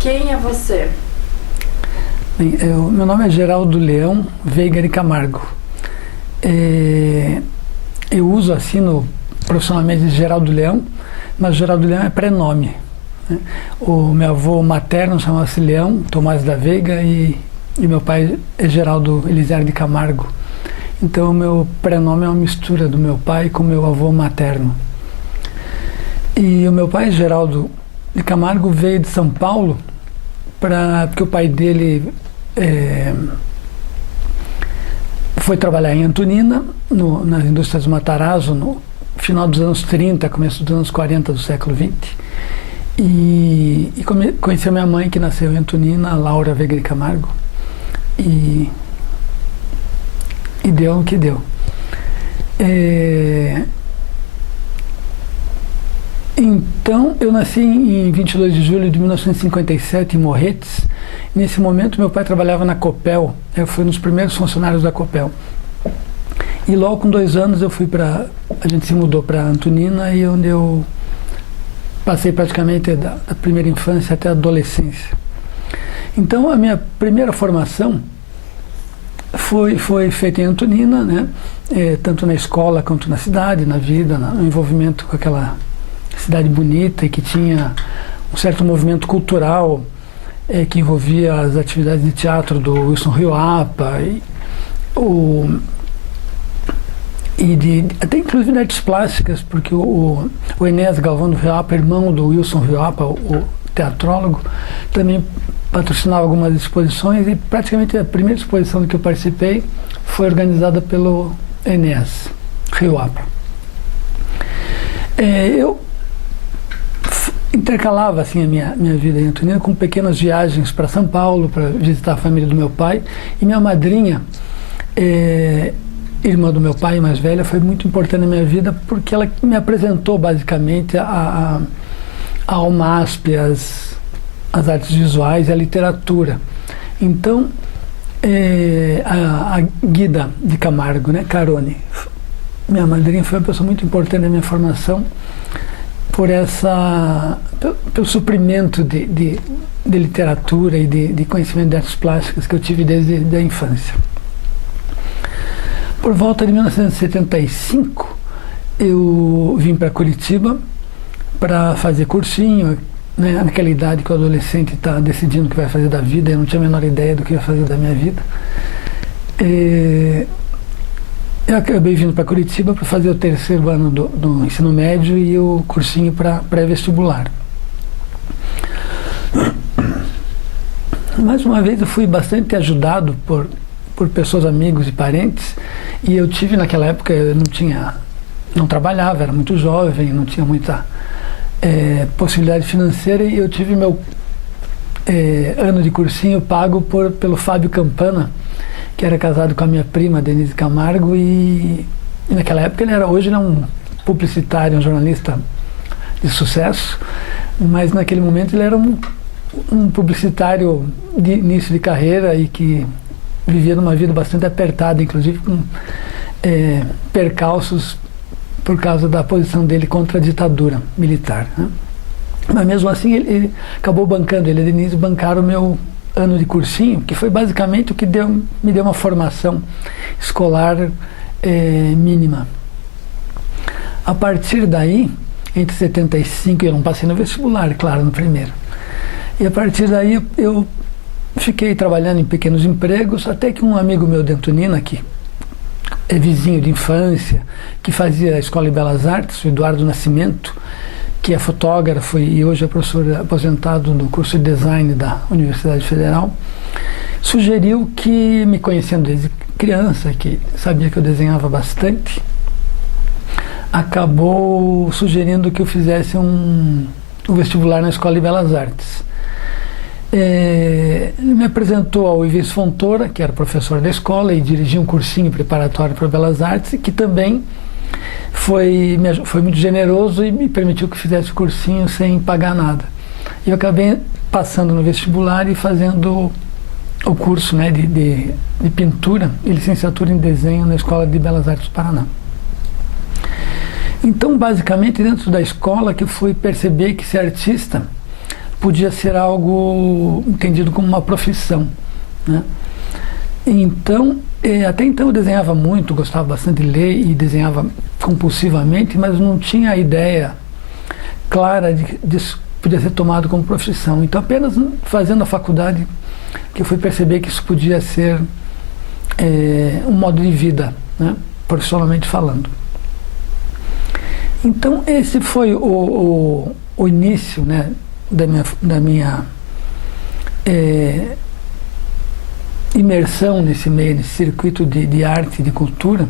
Quem é você? Bem, meu nome é Geraldo Leão Veiga de Camargo. Eu uso assim profissionalmente Geraldo Leão, mas Geraldo Leão é prenome, né? O meu avô materno chamava-se Leão Tomás da Veiga e meu pai é Geraldo Elisiário de Camargo. Então o meu prenome é uma mistura do meu pai com o meu avô materno. E o meu pai, Geraldo de Camargo, veio de São Paulo porque o pai dele foi trabalhar em Antonina, nas indústrias Matarazzo, no final dos anos 30, começo dos anos 40 do século XX. E conheceu minha mãe, que nasceu em Antonina, Laura Veiga de Camargo. E deu o que deu. Então, eu nasci em 22 de julho de 1957, em Morretes. Nesse momento, meu pai trabalhava na Copel. Eu fui um dos primeiros funcionários da Copel. E logo com 2 anos, a gente se mudou para Antonina, e onde eu passei praticamente da primeira infância até a adolescência. Então, a minha primeira formação foi feita em Antonina, né? Tanto na escola quanto na cidade, na vida, no envolvimento com aquela cidade bonita e que tinha um certo movimento cultural que envolvia as atividades de teatro do Wilson Rioapa até inclusive de artes plásticas, porque o Enéas Galvão do Rioapa, irmão do Wilson Rioapa, o teatrólogo, também patrocinava algumas exposições, e praticamente a primeira exposição que eu participei foi organizada pelo Enéas Rioapa. Eu intercalava assim a minha vida em Antonina com pequenas viagens para São Paulo para visitar a família do meu pai, e minha madrinha, irmã do meu pai, mais velha, foi muito importante na minha vida porque ela me apresentou basicamente ao MASP, as artes visuais e a literatura. Então, a Guida de Camargo, né, Carone, minha madrinha, foi uma pessoa muito importante na minha formação pelo suprimento de literatura e de conhecimento de artes plásticas que eu tive desde a infância. Por volta de 1975, eu vim para Curitiba para fazer cursinho, né, naquela idade que o adolescente está decidindo o que vai fazer da vida. Eu não tinha a menor ideia do que ia fazer da minha vida. Eu acabei vindo para Curitiba para fazer o 3º ano do ensino médio e o cursinho para pré-vestibular. Mais uma vez eu fui bastante ajudado por pessoas, amigos e parentes, e eu tive naquela época, eu não trabalhava, era muito jovem, não tinha muita possibilidade financeira, e eu tive meu ano de cursinho pago pelo Fábio Campana, que era casado com a minha prima, Denise Camargo, e naquela época hoje ele é um publicitário, um jornalista de sucesso, mas naquele momento ele era um publicitário de início de carreira e que vivia numa vida bastante apertada, inclusive com percalços por causa da posição dele contra a ditadura militar, né? Mas mesmo assim ele acabou bancando, ele e a Denise bancaram o meu ano de cursinho, que foi basicamente o que me deu uma formação escolar mínima. A partir daí, entre 75, eu não passei no vestibular, claro, no primeiro. E a partir daí eu fiquei trabalhando em pequenos empregos, até que um amigo meu de Antonina, que é vizinho de infância, que fazia a Escola de Belas Artes, o Eduardo Nascimento, que é fotógrafo e hoje é professor aposentado no curso de design da Universidade Federal, sugeriu que, me conhecendo desde criança, que sabia que eu desenhava bastante, acabou sugerindo que eu fizesse um vestibular na Escola de Belas Artes. Ele me apresentou ao Ives Fontoura, que era professor da escola e dirigia um cursinho preparatório para Belas Artes, que também foi muito generoso e me permitiu que fizesse o cursinho sem pagar nada. Eu acabei passando no vestibular e fazendo o curso, né, de pintura e licenciatura em desenho na Escola de Belas Artes do Paraná. Então, basicamente, dentro da escola que eu fui perceber que ser artista podia ser algo entendido como uma profissão, né? Então, até então eu desenhava muito, gostava bastante de ler e desenhava compulsivamente, mas não tinha a ideia clara de isso podia ser tomado como profissão. Então, apenas fazendo a faculdade que eu fui perceber que isso podia ser um modo de vida, né? Profissionalmente falando. Então, esse foi o início, né, da minha imersão nesse meio, nesse circuito de arte e de cultura.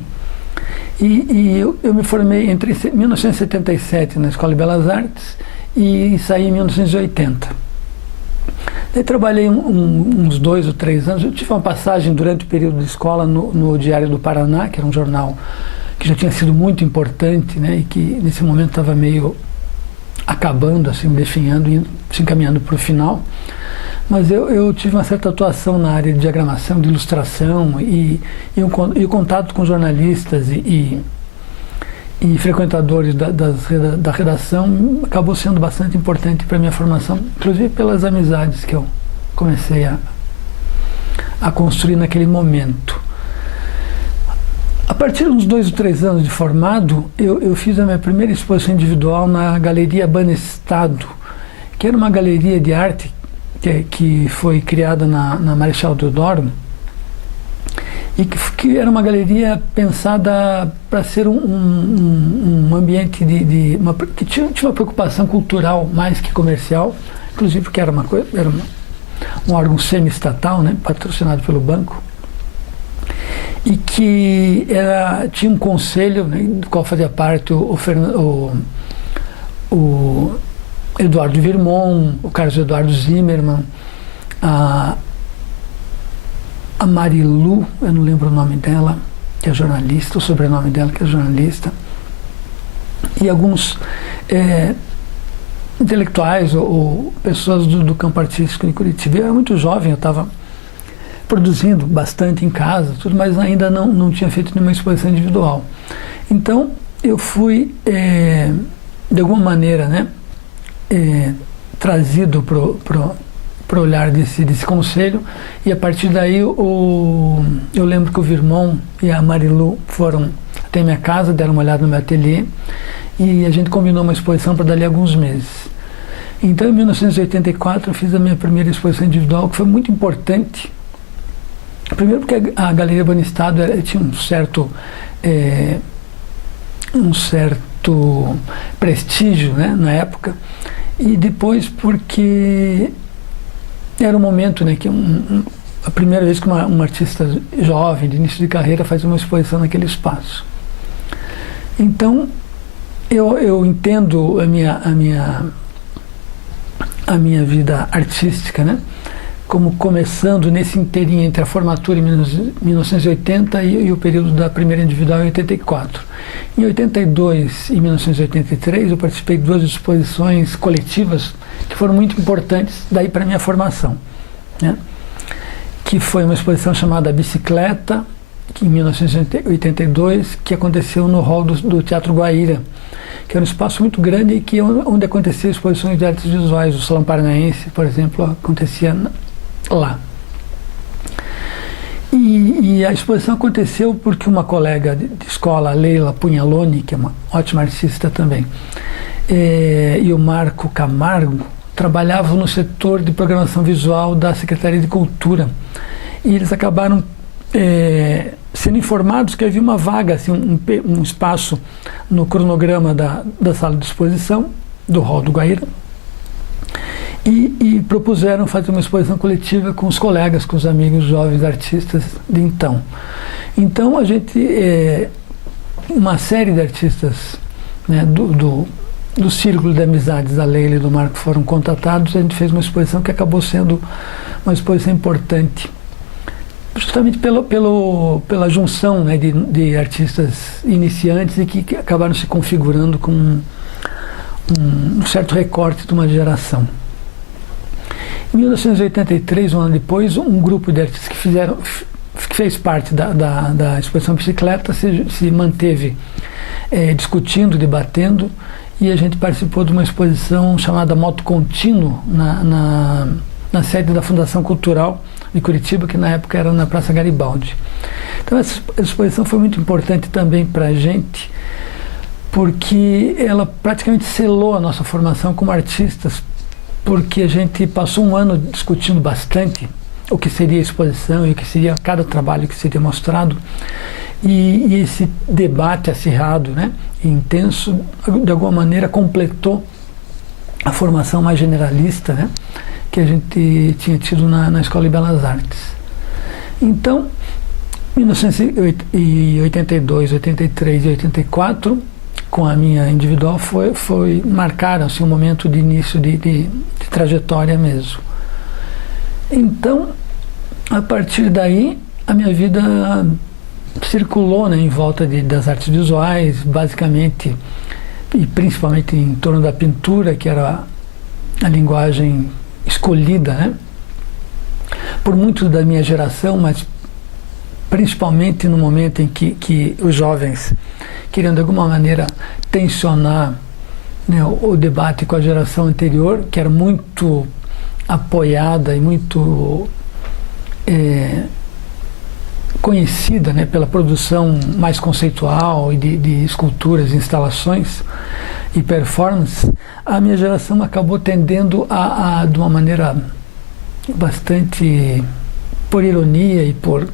E eu me formei entre 1977 na Escola de Belas Artes e saí em 1980. Daí trabalhei uns 2 ou 3 anos. Eu tive uma passagem durante o período de escola no Diário do Paraná, que era um jornal que já tinha sido muito importante, né, e que nesse momento estava meio acabando, assim, definhando e se encaminhando para o final. Mas eu tive uma certa atuação na área de diagramação, de ilustração e o contato com jornalistas e frequentadores da redação acabou sendo bastante importante para a minha formação, inclusive pelas amizades que eu comecei a construir naquele momento. A partir de uns 2 ou 3 anos de formado, eu fiz a minha primeira exposição individual na Galeria Banestado, que era uma galeria de arte que foi criada na Marechal Deodoro, e que era uma galeria pensada para ser um ambiente que tinha uma preocupação cultural mais que comercial, inclusive porque era um órgão semi-estatal, né, patrocinado pelo banco, e que tinha um conselho, né, do qual fazia parte o Eduardo Virmon, o Carlos Eduardo Zimmermann, a Marilu, eu não lembro o nome dela, que é jornalista, o sobrenome dela, que é jornalista, e alguns intelectuais ou pessoas do campo artístico de Curitiba. Eu era muito jovem, eu estava produzindo bastante em casa, tudo, mas ainda não tinha feito nenhuma exposição individual. Então, eu fui, de alguma maneira, né, trazido para o olhar desse conselho, e a partir daí eu lembro que o Virmon e a Marilu foram até minha casa, deram uma olhada no meu ateliê e a gente combinou uma exposição para dali a alguns meses. Então, em 1984, eu fiz a minha primeira exposição individual, que foi muito importante. Primeiro porque a Galeria Banestado tinha um certo prestígio, né, na época, e depois porque era um momento, né, que a primeira vez que um artista jovem, de início de carreira, faz uma exposição naquele espaço. Então, eu entendo a minha vida artística, né, como começando nesse inteirinho entre a formatura em 1980 e o período da primeira individual em 84. Em 82 e 1983 eu participei de 2 exposições coletivas que foram muito importantes daí para a minha formação, né? Que foi uma exposição chamada Bicicleta, que em 1982, que aconteceu no hall do Teatro Guaíra, que era um espaço muito grande e que onde aconteciam exposições de artes visuais. O Salão Paranaense, por exemplo, acontecia lá. E a exposição aconteceu porque uma colega de escola, Leila Pugnaloni, que é uma ótima artista também, e o Marco Camargo trabalhavam no setor de programação visual da Secretaria de Cultura. E eles acabaram sendo informados que havia uma vaga, assim, um espaço no cronograma da sala de exposição, do hall do Guaíra, e propuseram fazer uma exposição coletiva com os colegas, com os amigos jovens artistas de então. Então a gente, uma série de artistas, né, do círculo de amizades da Leila e do Marco foram contatados. A gente fez uma exposição que acabou sendo uma exposição importante, justamente pela junção, né, de artistas iniciantes e que acabaram se configurando com um certo recorte de uma geração. Em 1983, um ano depois, um grupo de artistas que fez parte da exposição Bicicleta se manteve discutindo, debatendo, e a gente participou de uma exposição chamada Moto Contínuo na sede da Fundação Cultural de Curitiba, que na época era na Praça Garibaldi. Então essa exposição foi muito importante também para a gente, porque ela praticamente selou a nossa formação como artistas, porque a gente passou um ano discutindo bastante o que seria a exposição e o que seria cada trabalho que seria mostrado, e esse debate acirrado, né, e intenso, de alguma maneira completou a formação mais generalista, né, que a gente tinha tido na Escola de Belas Artes. Então, 1982, 83 e 84, com a minha individual, marcaram assim, um momento de início de trajetória mesmo. Então, a partir daí, a minha vida circulou, né, em volta das artes visuais, basicamente, e principalmente em torno da pintura, que era a linguagem escolhida, né, por muitos da minha geração, mas principalmente no momento em que os jovens queriam de alguma maneira tensionar, né, o debate com a geração anterior, que era muito apoiada e muito conhecida, né, pela produção mais conceitual e de esculturas, instalações e performance. A minha geração acabou tendendo de uma maneira bastante, por ironia e por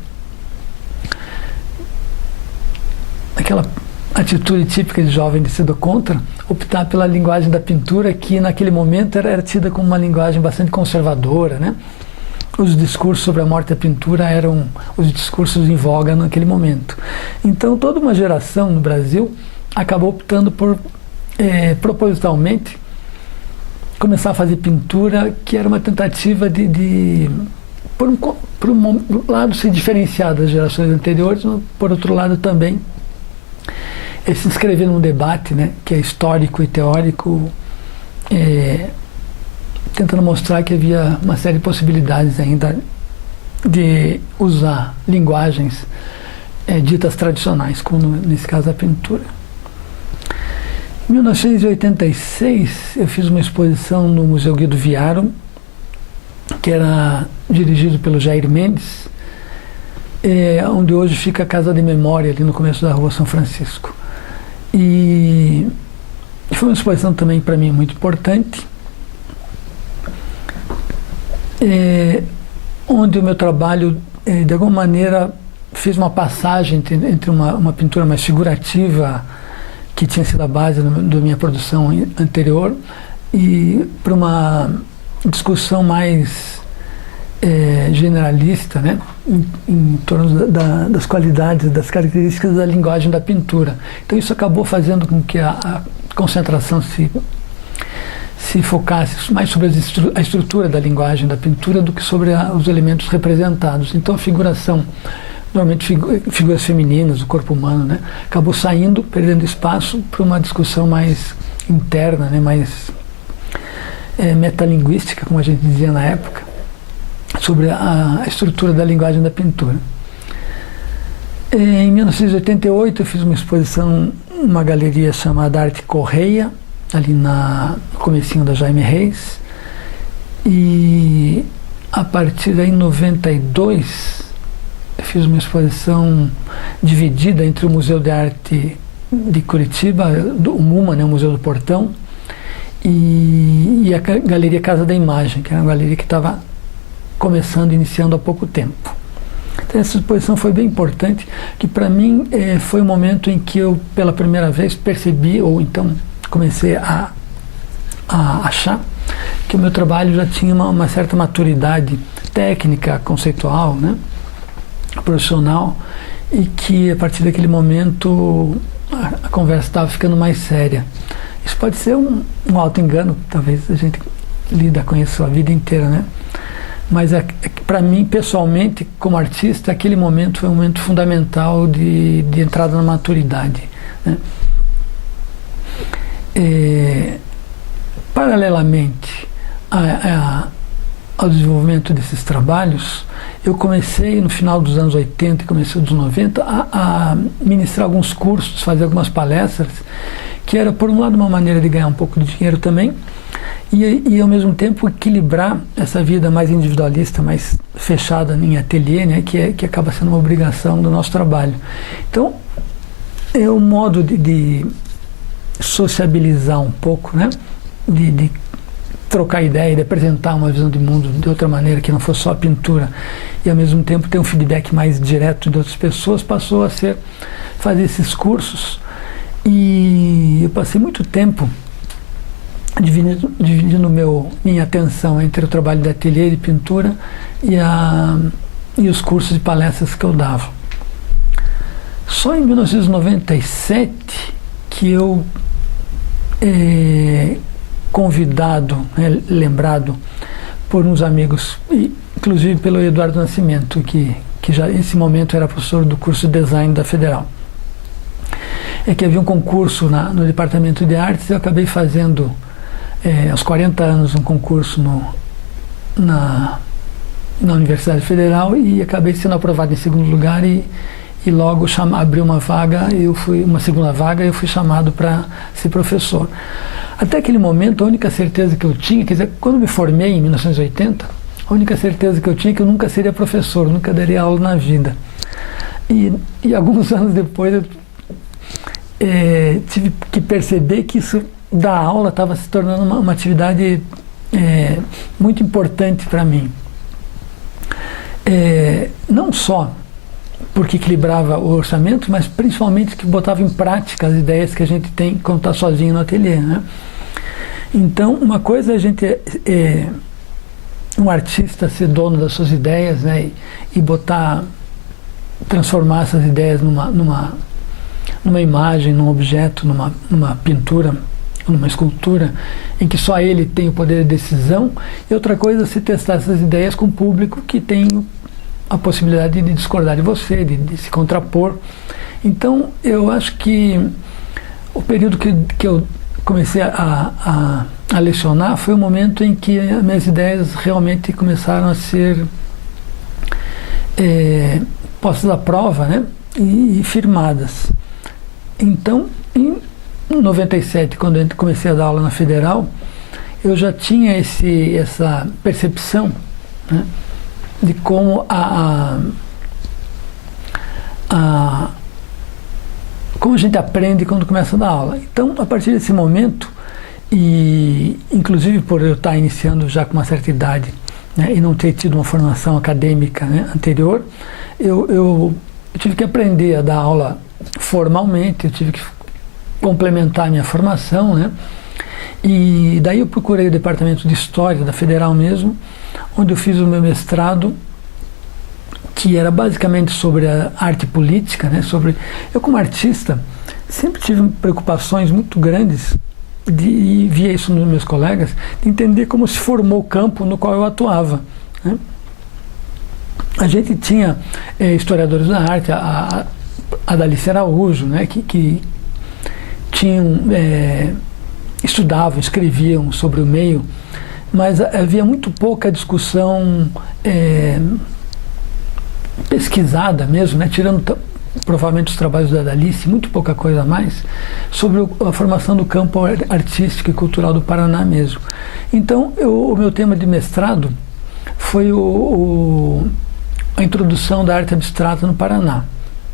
aquela atitude típica de jovem de ser do contra, optar pela linguagem da pintura, que naquele momento era tida como uma linguagem bastante conservadora, né? Os discursos sobre a morte da pintura eram os discursos em voga naquele momento. Então toda uma geração no Brasil acabou optando por, propositalmente, começar a fazer pintura, que era uma tentativa por um lado, se diferenciar das gerações anteriores, mas por outro lado também se inscrever num debate, né, que é histórico e teórico, tentando mostrar que havia uma série de possibilidades ainda de usar linguagens ditas tradicionais, como nesse caso a pintura. Em 1986, eu fiz uma exposição no Museu Guido Viaro, que era dirigido pelo Jair Mendes, onde hoje fica a Casa de Memória, ali no começo da Rua São Francisco. E foi uma exposição também para mim muito importante, onde o meu trabalho, de alguma maneira, fez uma passagem entre uma pintura mais figurativa, que tinha sido a base da minha produção anterior, e para uma discussão mais generalista, né, em torno das qualidades, das características da linguagem da pintura. Então isso acabou fazendo com que a concentração se focasse mais sobre a estrutura da linguagem da pintura do que sobre os elementos representados. Então a figuração, normalmente figuras femininas, o corpo humano, né, acabou saindo, perdendo espaço para uma discussão mais interna, né, mais metalinguística, como a gente dizia na época, sobre a estrutura da linguagem da pintura. Em 1988 eu fiz uma exposição numa galeria chamada Arte Correia, ali no comecinho da Jaime Reis, e a partir daí, em 92, eu fiz uma exposição dividida entre o Museu de Arte de Curitiba, o MUMA, né, o Museu do Portão, e a Galeria Casa da Imagem, que era uma galeria que estava iniciando há pouco tempo. Então, essa exposição foi bem importante, que para mim foi o momento em que eu, pela primeira vez, percebi, ou então comecei a achar que o meu trabalho já tinha uma certa maturidade técnica, conceitual, né, profissional, e que a partir daquele momento a conversa estava ficando mais séria. Isso pode ser um auto-engano, talvez a gente lida com isso a vida inteira, né? Mas para mim, pessoalmente, como artista, aquele momento foi um momento fundamental de entrada na maturidade, né? Paralelamente ao desenvolvimento desses trabalhos, eu comecei no final dos anos 80 e começo dos 90 a ministrar alguns cursos, fazer algumas palestras que era, por um lado, uma maneira de ganhar um pouco de dinheiro também, e ao mesmo tempo equilibrar essa vida mais individualista, mais fechada em ateliê, né, que acaba sendo uma obrigação do nosso trabalho. Então, é um modo de sociabilizar um pouco, né, de trocar ideia, de apresentar uma visão de mundo de outra maneira, que não fosse só a pintura, e ao mesmo tempo ter um feedback mais direto de outras pessoas, passou a ser fazer esses cursos. E eu passei muito tempo dividindo minha atenção entre o trabalho de ateliê de pintura e os cursos e palestras que eu dava. Só em 1997 que eu, convidado, né, lembrado por uns amigos, inclusive pelo Eduardo Nascimento, que já nesse momento era professor do curso de design da Federal, é que havia um concurso no Departamento de Artes. Eu acabei fazendo aos 40 anos um concurso na Universidade Federal e acabei sendo aprovado em segundo lugar e logo abriu uma vaga, uma segunda vaga, e eu fui chamado para ser professor. Até aquele momento, a única certeza que eu tinha, quer dizer, quando me formei em 1980, a única certeza que eu tinha é que eu nunca seria professor, nunca daria aula na vida. E alguns anos depois eu tive que perceber que isso da aula estava se tornando uma atividade muito importante para mim. Não só porque equilibrava o orçamento, mas principalmente que botava em prática as ideias que a gente tem quando está sozinho no ateliê, né? Então, uma coisa é a gente um artista ser dono das suas ideias, né, e transformar essas ideias numa imagem, num objeto, numa pintura, numa escultura, em que só ele tem o poder de decisão. E outra coisa é se testar essas ideias com o público que tem a possibilidade de discordar de você, de se contrapor. Então, eu acho que o período que eu comecei a lecionar foi o momento em que as minhas ideias realmente começaram a ser postas à prova, né, e firmadas. Então, em 97, quando eu comecei a dar aula na Federal, eu já tinha essa percepção, né, de como como a gente aprende quando começa a dar aula. Então, a partir desse momento, e inclusive por eu estar iniciando já com uma certa idade, né, e não ter tido uma formação acadêmica, né, anterior, eu tive que aprender a dar aula formalmente, eu tive que complementar a minha formação, né? E daí eu procurei o Departamento de História da Federal mesmo, onde eu fiz o meu mestrado, que era basicamente sobre a arte política, né? Eu, como artista, sempre tive preocupações muito grandes, e via isso nos meus colegas, de entender como se formou o campo no qual eu atuava, né? A gente tinha historiadores da arte, a Dalice Araújo, né, que tinham, estudavam, escreviam sobre o meio, mas havia muito pouca discussão pesquisada mesmo, né, tirando provavelmente os trabalhos da Dalice, muito pouca coisa a mais, sobre a formação do campo artístico e cultural do Paraná mesmo. Então, o meu tema de mestrado foi a introdução da arte abstrata no Paraná,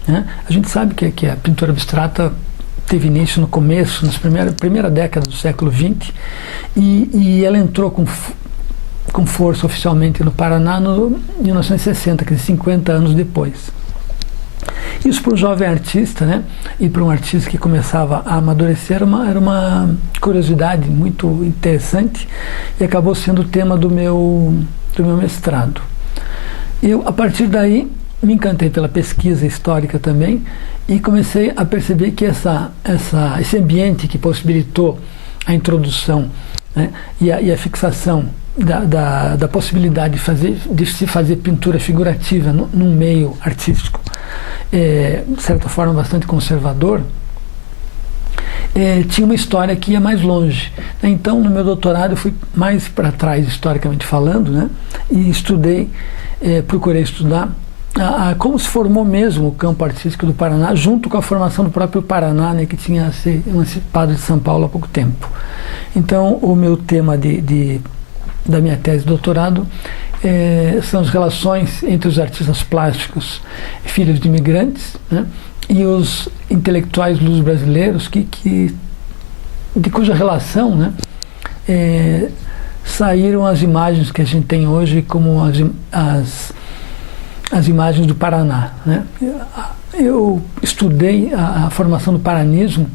né? A gente sabe que a pintura abstrata teve início no começo, na primeira década do século XX, e ela entrou com força oficialmente no Paraná em 1960, quer dizer, 50 anos depois. Isso para um jovem artista, né, e para um artista que começava a amadurecer, era uma curiosidade muito interessante, e acabou sendo o tema do meu mestrado. Eu, a partir daí, me encantei pela pesquisa histórica também e comecei a perceber que esse ambiente que possibilitou a introdução, né, e a fixação da possibilidade de se fazer pintura figurativa num meio artístico, de certa forma bastante conservador, tinha uma história que ia mais longe. Então, no meu doutorado, eu fui mais para trás, historicamente falando, né, e procurei estudar como se formou mesmo o campo artístico do Paraná, junto com a formação do próprio Paraná, né, que tinha se emancipado de São Paulo há pouco tempo. Então, o meu tema da minha tese de doutorado são as relações entre os artistas plásticos filhos de imigrantes, né, e os intelectuais luso-brasileiros de cuja relação, né, saíram as imagens que a gente tem hoje como as imagens do Paraná, né? Eu estudei a formação do paranismo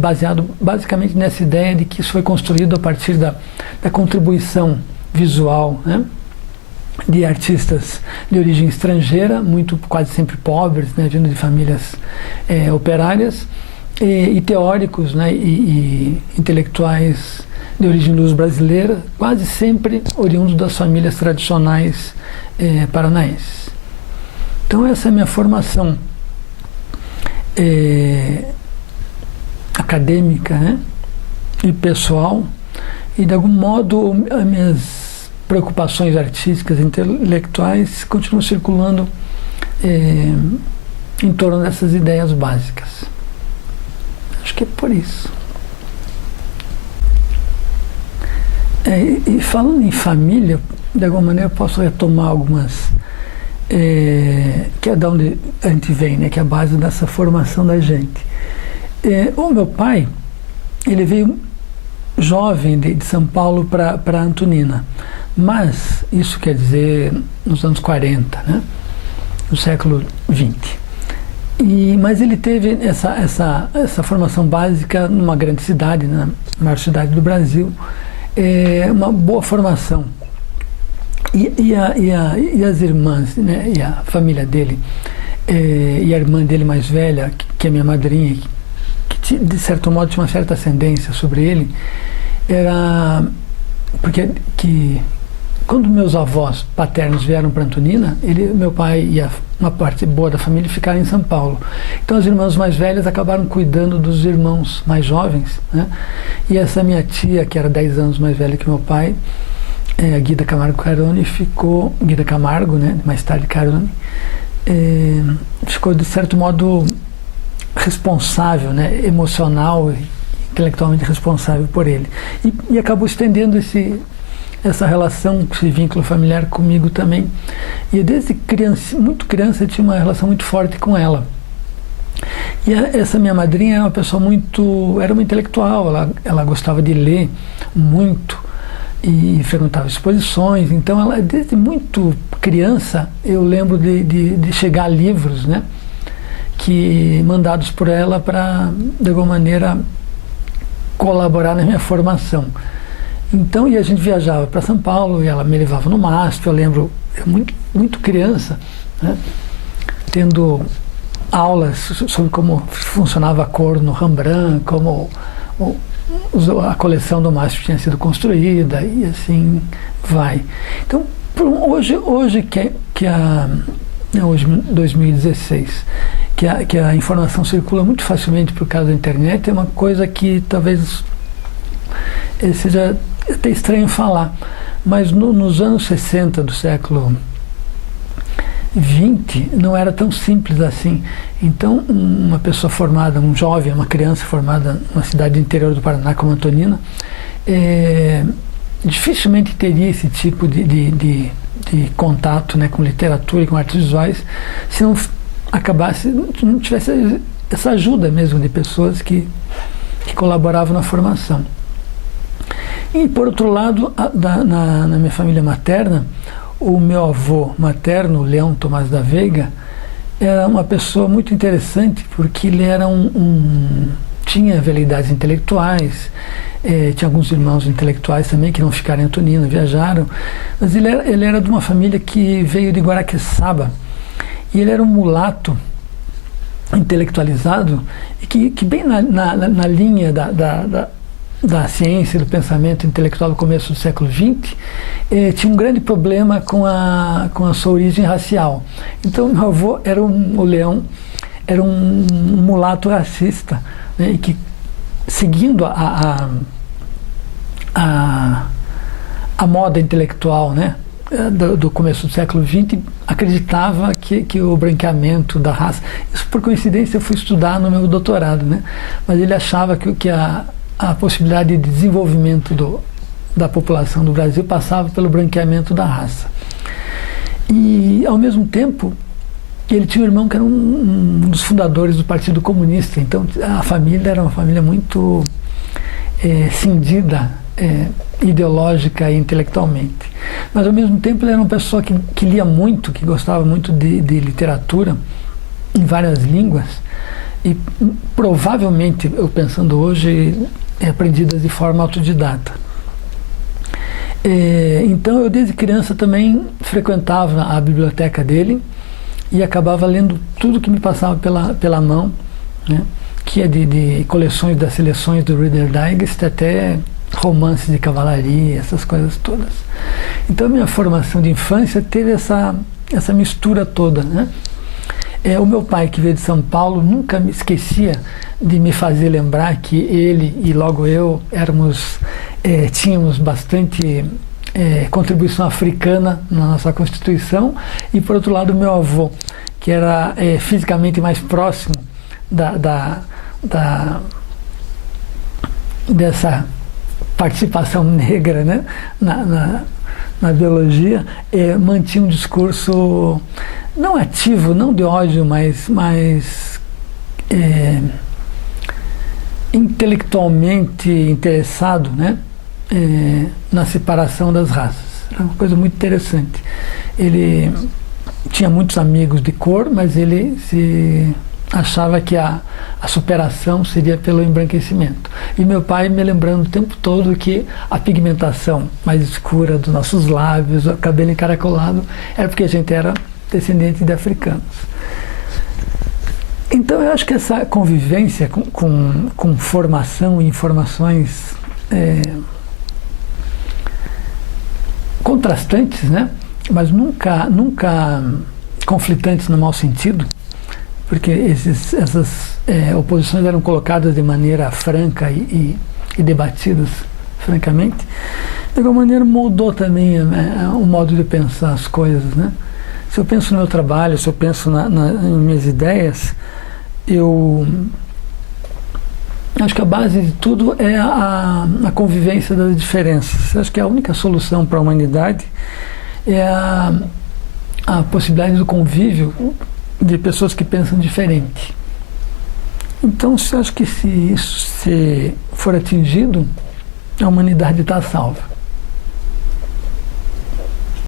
baseado basicamente nessa ideia de que isso foi construído a partir da contribuição visual, né, de artistas de origem estrangeira, quase sempre pobres, né, vindo de famílias operárias, e teóricos, né, e intelectuais de origem luso-brasileira, quase sempre oriundos das famílias tradicionais paranaenses. Então essa é a minha formação acadêmica, né, e pessoal, e de algum modo as minhas preocupações artísticas e intelectuais continuam circulando em torno dessas ideias básicas. Acho que é por isso. E falando em família, de alguma maneira eu posso retomar algumas, que é da onde a gente vem, né, que é a base dessa formação da gente. O meu pai, ele veio jovem de São Paulo para Antonina, mas isso quer dizer nos anos 40, né, no século XX. Mas ele teve essa formação básica numa grande cidade, na maior cidade do Brasil, uma boa formação. E as irmãs, né, e a família dele, e a irmã dele mais velha, que é minha madrinha, que de certo modo tinha uma certa ascendência sobre ele, era porque quando meus avós paternos vieram para Antonina, meu pai e uma parte boa da família ficaram em São Paulo. Então as irmãs mais velhas acabaram cuidando dos irmãos mais jovens, né? E essa minha tia, que era 10 anos mais velha que meu pai, a Guida Camargo Carone, Guida Camargo, né, mais tarde Carone, ficou de certo modo responsável, né, emocional e intelectualmente responsável por ele. E acabou estendendo essa relação, esse vínculo familiar comigo também. E desde muito criança eu tinha uma relação muito forte com ela. E essa minha madrinha era uma pessoa era uma intelectual, ela gostava de ler muito e frequentava exposições. Então ela, desde muito criança, eu lembro de chegar livros, né, mandados por ela para, de alguma maneira, colaborar na minha formação. Então, e a gente viajava para São Paulo e ela me levava no MASP. Eu lembro, muito criança, né, tendo aulas sobre como funcionava a cor no Rembrandt, como a coleção do MASP tinha sido construída, e assim vai. Então, hoje hoje 2016, que a informação circula muito facilmente por causa da internet, é uma coisa que talvez seja até estranho falar, mas nos anos 60 do século XX não era tão simples assim. Então, uma pessoa formada, um jovem, uma criança formada numa cidade do interior do Paraná como Antonina, dificilmente teria esse tipo de contato, né, com literatura e com artes visuais, se não tivesse essa ajuda mesmo de pessoas que colaboravam na formação. E, por outro lado, na minha família materna, o meu avô materno, Leão Tomás da Veiga, era uma pessoa muito interessante, porque ele era tinha habilidades intelectuais, tinha alguns irmãos intelectuais também que não ficaram em Antonina, viajaram, mas ele era de uma família que veio de Guaraqueçaba, e ele era um mulato intelectualizado, e que bem na linha da ciência e do pensamento intelectual do começo do século XX, tinha um grande problema com a sua origem racial. Então, meu avô o Leão era um mulato racista, né, e que, seguindo a moda intelectual, né, do começo do século XX acreditava que o branqueamento da raça, isso por coincidência eu fui estudar no meu doutorado, né? Mas ele achava que a possibilidade de desenvolvimento da população do Brasil passava pelo branqueamento da raça. E, ao mesmo tempo, ele tinha um irmão que era um dos fundadores do Partido Comunista, então a família era uma família muito cindida, ideológica e intelectualmente. Mas, ao mesmo tempo, ele era uma pessoa que lia muito, que gostava muito de literatura em várias línguas e, provavelmente, eu pensando hoje, aprendidas de forma autodidata. Então, eu desde criança também frequentava a biblioteca dele e acabava lendo tudo que me passava pela mão, né? Que é de coleções das seleções do Reader Digest até romances de cavalaria, essas coisas todas. Então, a minha formação de infância teve essa mistura toda, né? O meu pai, que veio de São Paulo, nunca me esquecia de me fazer lembrar que ele e logo eu tínhamos bastante contribuição africana na nossa Constituição, e, por outro lado, meu avô, que era fisicamente mais próximo dessa participação negra, né, na biologia, mantinha um discurso não ativo, não de ódio, mas intelectualmente interessado, né, na separação das raças. Era uma coisa muito interessante. Ele tinha muitos amigos de cor, mas ele se achava que a superação seria pelo embranquecimento. E meu pai me lembrando o tempo todo que a pigmentação mais escura dos nossos lábios, o cabelo encaracolado, era porque a gente era descendente de africanos. Então, eu acho que essa convivência com formação e informações contrastantes, né? Mas nunca conflitantes no mau sentido, porque essas oposições eram colocadas de maneira franca e debatidas francamente. De alguma maneira moldou também o modo de pensar as coisas, né? Se eu penso no meu trabalho, se eu penso em minhas ideias, eu acho que a base de tudo é a convivência das diferenças. Acho que a única solução para a humanidade é a possibilidade do convívio de pessoas que pensam diferente. Então, eu acho que se isso for atingido, a humanidade está salva.